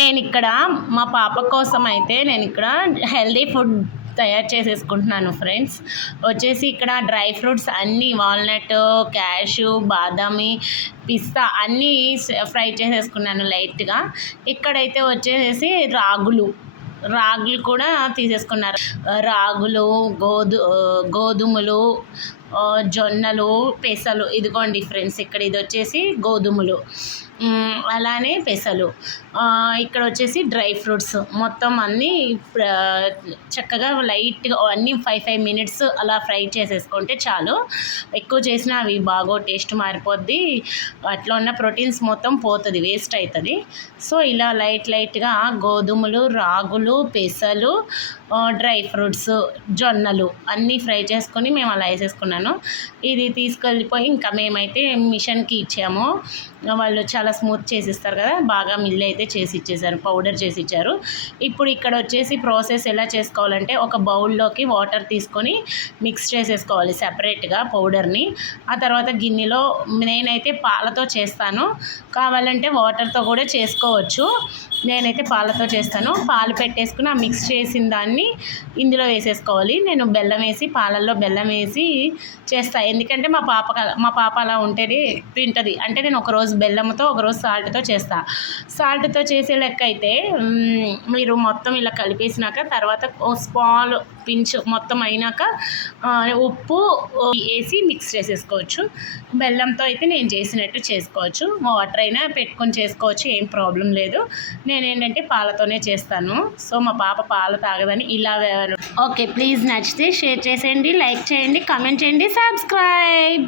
నేను ఇక్కడ మా పాప కోసం అయితే నేను ఇక్కడ హెల్దీ ఫుడ్ తయారు చేసేసుకుంటున్నాను ఫ్రెండ్స్. వచ్చేసి ఇక్కడ డ్రై ఫ్రూట్స్ అన్నీ వాల్నట్, క్యాషు, బాదామి, పిస్తా అన్నీ ఫ్రై చేసేసుకున్నాను లైట్గా. ఇక్కడైతే వచ్చేసి రాగులు కూడా తీసేసుకున్నారు. రాగులు, గోధుమలు, జొన్నలు, పెసలు, ఇదిగోండి ఫ్రెండ్స్. ఇక్కడ ఇది వచ్చేసి గోధుమలు, అలానే పెసలు. ఇక్కడ వచ్చేసి డ్రై ఫ్రూట్స్ మొత్తం అన్నీ చక్కగా లైట్గా అన్నీ 5 మినిట్స్ అలా ఫ్రై చేసేసుకుంటే చాలు. ఎక్కువ చేసినా అవి బాగా టేస్ట్ మారిపోద్ది, అట్లా ఉన్న ప్రోటీన్స్ మొత్తం పోతుంది, వేస్ట్ అవుతుంది. సో ఇలా లైట్గా గోధుమలు, రాగులు, పెసలు, డ్రై ఫ్రూట్స్, జొన్నలు అన్నీ ఫ్రై చేసుకొని మేము అలా వేసేసుకున్నాను. ఇది తీసుకెళ్ళిపోయి ఇంకా మేమైతే మిషన్కి ఇచ్చాము. వాళ్ళు చాలా స్మూత్ చేసి ఇస్తారు కదా, బాగా మిల్ అయితే చేసి ఇచ్చేసారు, పౌడర్ చేసి ఇచ్చారు. ఇప్పుడు ఇక్కడ వచ్చేసి ప్రాసెస్ ఎలా చేసుకోవాలంటే ఒక బౌల్లోకి వాటర్ తీసుకొని మిక్స్ చేసేసుకోవాలి సెపరేట్గా పౌడర్ని. ఆ తర్వాత గిన్నెలో నేనైతే పాలతో చేస్తాను, కావాలంటే వాటర్తో కూడా చేసుకోవచ్చు. నేనైతే పాలతో చేస్తాను. పాలు పెట్టేసుకుని ఆ మిక్స్ చేసిన దాన్ని ఇందులో వేసేసుకోవాలి. నేను బెల్లం వేసి, పాలల్లో బెల్లం వేసి చేస్తాను, ఎందుకంటే మా పాప అలా ఉంటేనే తింటుంది. అంటే నేను ఒకరోజు బెల్లంతో ఒకరోజు సాల్ట్తో చేస్తాను. సాల్ట్తో చేసే లెక్క అయితే మీరు మొత్తం ఇలా కలిపేసినాక తర్వాత స్మాల్ పించ్ మొత్తం అయినాక ఉప్పు వేసి మిక్స్ చేసేసుకోవచ్చు. బెల్లంతో అయితే నేను చేసినట్టు చేసుకోవచ్చు, వాటర్ అయినా పెట్టుకొని చేసుకోవచ్చు, ఏం ప్రాబ్లం లేదు. నేనేంటంటే పాలతోనే చేస్తాను. సో మా పాప పాలు తాగదని ఇలా. ఓకే, ప్లీజ్ నచ్చితే షేర్ చేసేయండి, లైక్ చేయండి, కామెంట్ చేయండి, సబ్స్క్రైబ్.